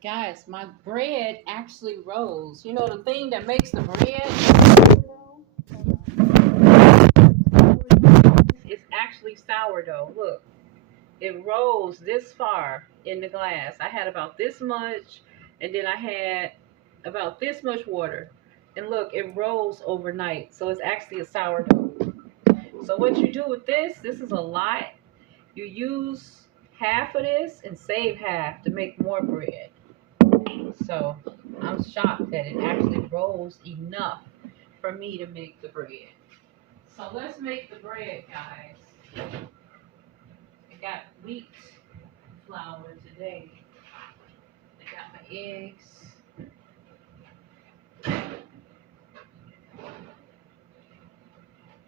Guys, my bread actually rose. You know the thing that makes the bread? It's actually sourdough. Look, it rose this far in the glass. I had about this much, and then I had about this much water. And look, it rose overnight. So it's actually a sourdough. So what you do with this is a lot. You use half of this and save half to make more bread. So I'm shocked that it actually rose enough for me to make the bread. So let's make the bread, guys. I got wheat flour today. I got my eggs.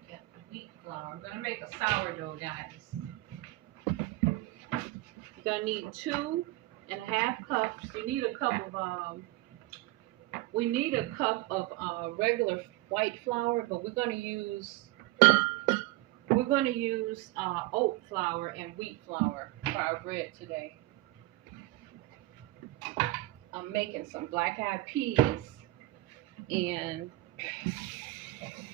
Got the wheat flour. I'm gonna make a sourdough, guys. You're gonna need 2.5 cups. You need a cup of we need a cup of regular white flour, but we're gonna use oat flour and wheat flour for our bread today. I'm making some black-eyed peas, and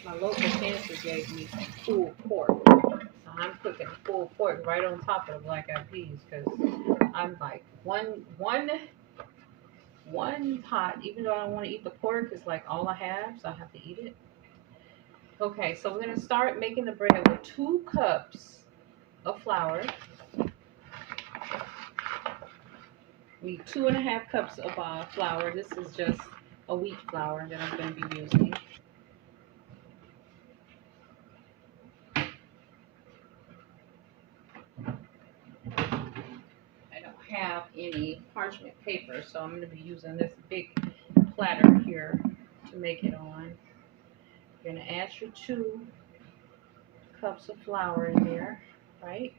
my local dancer gave me some pulled pork. So I'm cooking pulled pork right on top of the black-eyed peas because I'm like one pot. Even though I don't want to eat the pork, it's like all I have, so I have to eat it. Okay, so we're gonna start making the bread with 2 cups of flour. We need 2.5 cups of flour. This is just a wheat flour that I'm going to be using. I don't have any parchment paper, so I'm going to be using this big platter here to make it on. You're going to add your 2 cups of flour in there, right?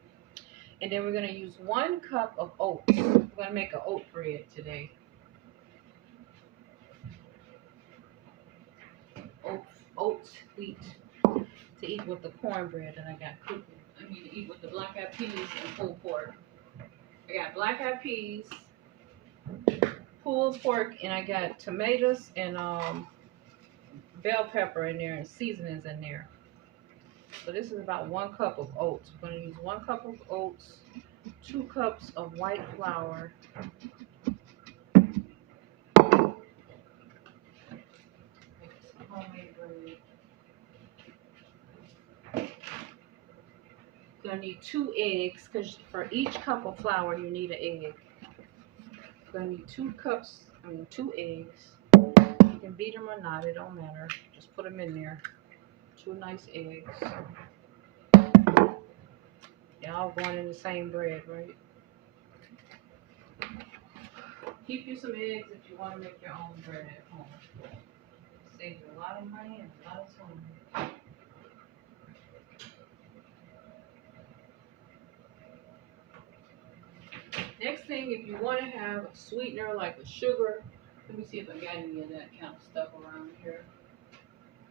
And then we're going to use 1 cup of oats. We're going to make an oat bread today. Oats wheat to eat with the cornbread that I got cooking. I mean, to eat with the black-eyed peas and pulled pork. I got black-eyed peas, pulled pork, and I got tomatoes and bell pepper in there and seasonings in there. So this is about 1 cup of oats. We're going to use 1 cup of oats, 2 cups of white flour. Some homemade bread. You're going to need 2 eggs because for each cup of flour you need an egg. You're going to need 2 eggs. You can beat them or not, it don't matter. Just put them in there. 2 nice eggs. They're all going in the same bread, right? Keep you some eggs if you want to make your own bread at home. Saves you a lot of money and a lot of time. Next thing, if you want to have a sweetener like a sugar, let me see if I got any of that kind of stuff around here.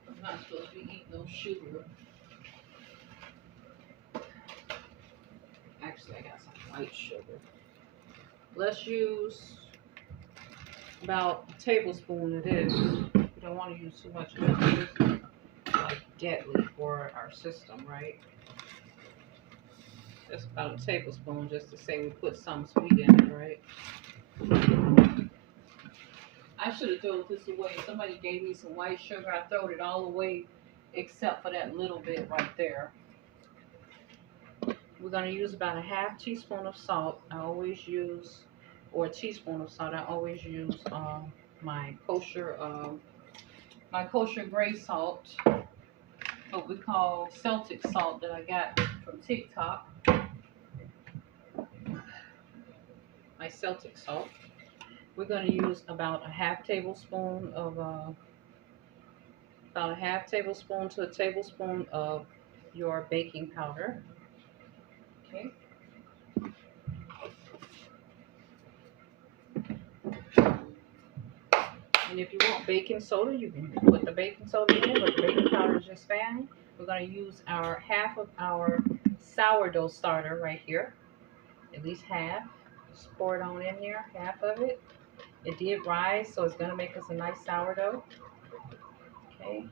I'm not supposed to be eating no sugar. Actually, I got some white sugar. Let's use about a tablespoon of this. You don't want to use too much of this. It's like deadly for our system, right? Just about a tablespoon, just to say we put some sweet in it, right? I should have thrown this away. Somebody gave me some white sugar. I threw it all away except for that little bit right there. We're going to use about a half teaspoon of salt. Or a teaspoon of salt. I always use my kosher gray salt, what we call Celtic salt that I got from TikTok. My Celtic salt. We're going to use about a half tablespoon to a tablespoon of your baking powder. Okay. And if you want baking soda, you can put the baking soda in, but the baking powder is just fine. We're going to use our half of our sourdough starter right here. At least half. Just pour it on in there, half of it. It did rise, so it's gonna make us a nice sourdough. Okay,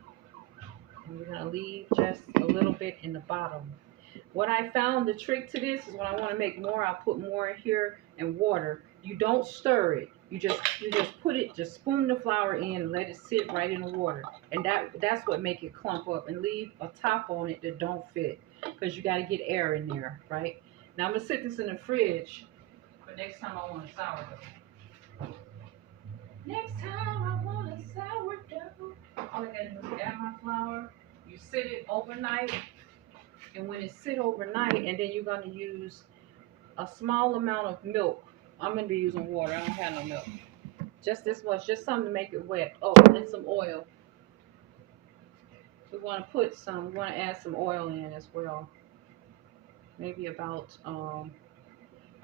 and we're gonna leave just a little bit in the bottom. What I found, the trick to this is when I want to make more, I'll put more in here and water. You don't stir it. You just put it, just spoon the flour in and let it sit right in the water. And that's what make it clump up, and leave a top on it that don't fit, because you got to get air in there, right? Now I'm gonna sit this in the fridge for next time I want a sourdough. Next time I want a sourdough. All I gotta do is add my flour. You sit it overnight. And when it sit overnight, and then you're going to use a small amount of milk. I'm going to be using water. I don't have no milk. Just this much. Just something to make it wet. Oh, and some oil. We want to add some oil in as well. Maybe about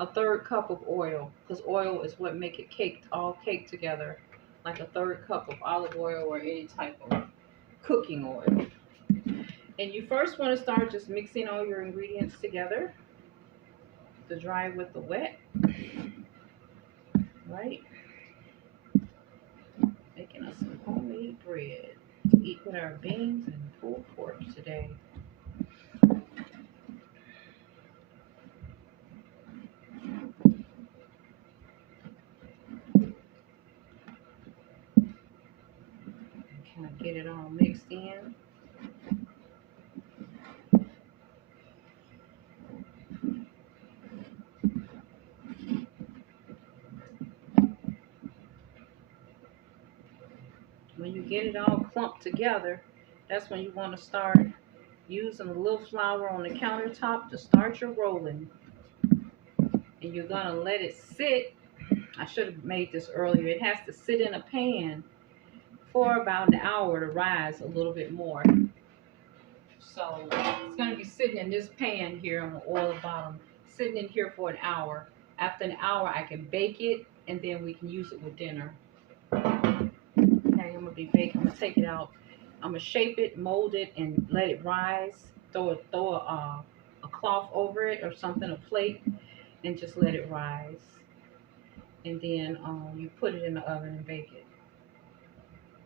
a third cup of oil. Because oil is what make it all caked together. Like a third cup of olive oil or any type of cooking oil. And you first want to start just mixing all your ingredients together. The dry with the wet, right? Making us some homemade bread to eat with our beans and pulled pork today. Kind of get it all mixed in. When you get it all clumped together, that's when you want to start using a little flour on the countertop to start your rolling. And you're going to let it sit. I should have made this earlier. It has to sit in a pan for about an hour to rise a little bit more. So it's going to be sitting in this pan here on the oil bottom, sitting in here for an hour. After an hour, I can bake it, and then we can use it with dinner. Okay, I'm going to be baking. I'm going to take it out. I'm going to shape it, mold it, and let it rise. Throw a cloth over it or something, a plate, and just let it rise. And then you put it in the oven and bake it.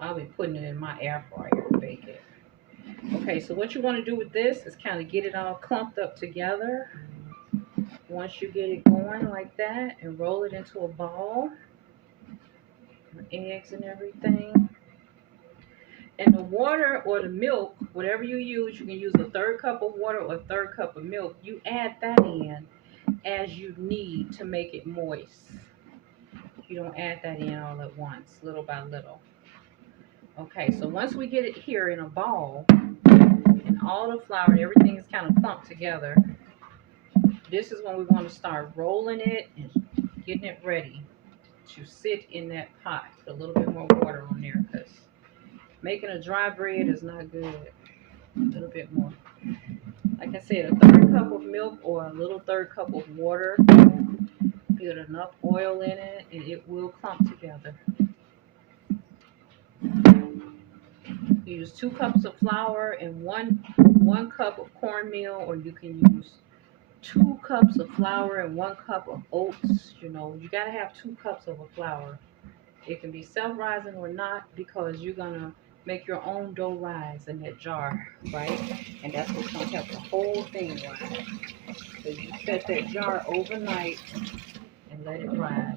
I'll be putting it in my air fryer to bake it. Okay, so what you want to do with this is kind of get it all clumped up together. Once you get it going like that, and roll it into a ball, eggs and everything. And the water or the milk, whatever you can use a third cup of water or a third cup of milk. You add that in as you need to make it moist. You don't add that in all at once, little by little. Okay, so once we get it here in a ball, and all the flour and everything is kind of clumped together, this is when we want to start rolling it and getting it ready to sit in that pot. Put a little bit more water on there, because making a dry bread is not good. A little bit more. Like I said, a third cup of milk or a little third cup of water. Put enough oil in it, and it will clump together. You use 2 cups of flour and one cup of cornmeal, or you can use 2 cups of flour and 1 cup of oats. You got to have 2 cups of a flour. It can be self-rising or not, because you're going to make your own dough rise in that jar, right? And that's what's going to help the whole thing rise. So you set that jar overnight and let it rise.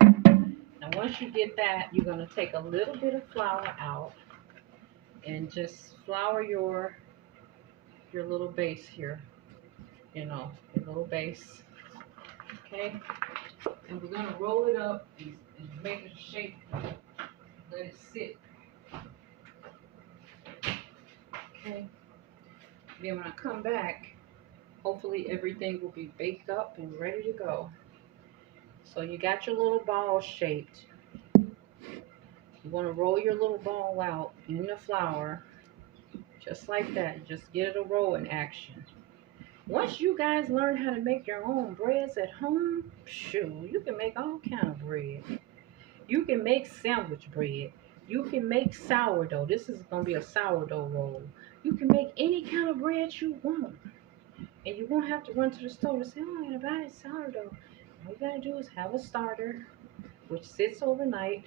Now once you get that, you're going to take a little bit of flour out and just flour your little base here. Your little base. Okay? And we're going to roll it up and make it a shape. Let it sit. Okay? Then when I come back, hopefully everything will be baked up and ready to go. So you got your little ball shaped. You want to roll your little ball out in the flour, just like that. Just get it a rolling action. Once you guys learn how to make your own breads at home, shoot, you can make all kind of bread. You can make sandwich bread. You can make sourdough. This is going to be a sourdough roll. You can make any kind of bread you want. And you won't have to run to the store to say, oh, I'm going to buy a sourdough. All you got to do is have a starter. which sits overnight,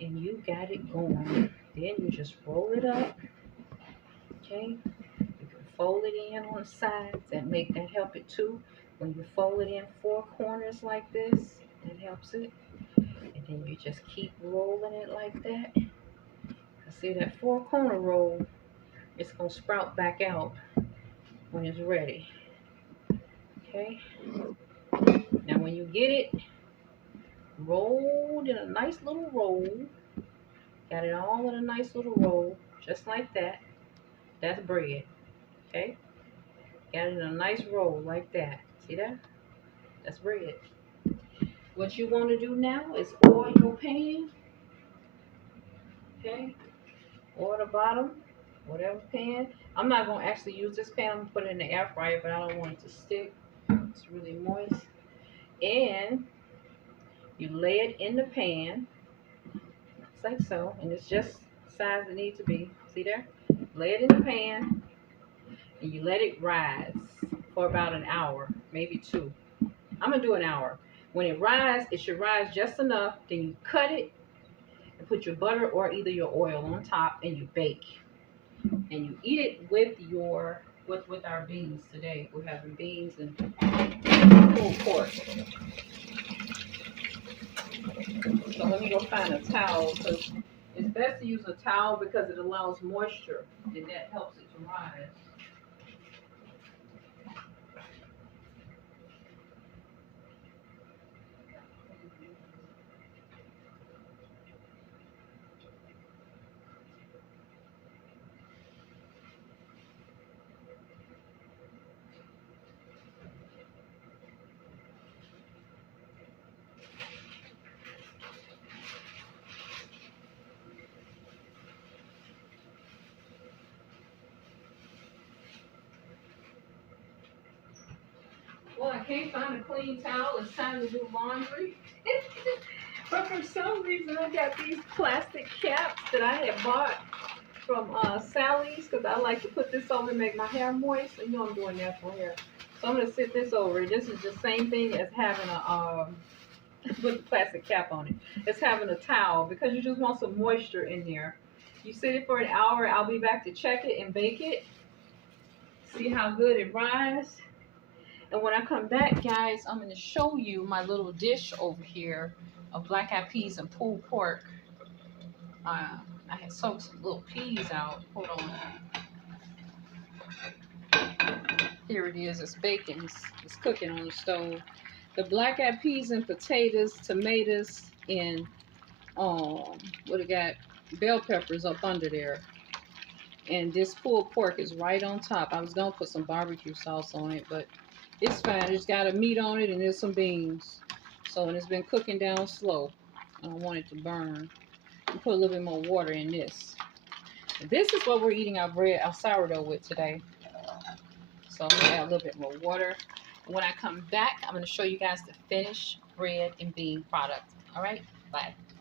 and you got it going. Then you just roll it up, okay? You can fold it in on the sides. That help it too. When you fold it in four corners like this, that helps it. And then you just keep rolling it like that. See that four corner roll? It's gonna sprout back out when it's ready. Okay. Now when you get it rolled in a nice little roll, got it all in a nice little roll, just like that. That's bread. Okay. Got it in a nice roll like that. See that? That's bread. What you want to do now is oil your pan. Okay. Or the bottom, whatever pan. I'm not gonna actually use this pan. I'm gonna put it in the air fryer, but I don't want it to stick. It's really moist. And you lay it in the pan, just like so, and it's just the size it needs to be. See there? Lay it in the pan, and you let it rise for about an hour, maybe two. I'm gonna do an hour. When it rises, it should rise just enough. Then you cut it and put your butter or either your oil on top, and you bake. And you eat it with our beans today. We're having beans and pulled pork. So let me go find a towel, because it's best to use a towel because it allows moisture and that helps it to rise. Well, I can't find a clean towel. It's time to do laundry. But for some reason, I got these plastic caps that I had bought from Sally's, because I like to put this over and make my hair moist. You know I'm doing natural hair. So I'm going to sit this over. This is the same thing as having a, with the plastic cap on it. It's having a towel, because you just want some moisture in there. You sit it for an hour. I'll be back to check it and bake it. See how good it rises. And when I come back, guys, I'm going to show you my little dish over here of black-eyed peas and pulled pork. I had soaked some little peas out. Hold on. Here it is. It's baking. It's cooking on the stove. The black-eyed peas and potatoes, tomatoes, and what it got? Bell peppers up under there. And this pulled pork is right on top. I was going to put some barbecue sauce on it, but it's fine. It's got a meat on it and there's some beans. So, and it's been cooking down slow. I don't want it to burn. I'll put a little bit more water in this. This is what we're eating our bread, our sourdough with today. So I'm going to add a little bit more water. When I come back, I'm going to show you guys the finished bread and bean product. All right? Bye.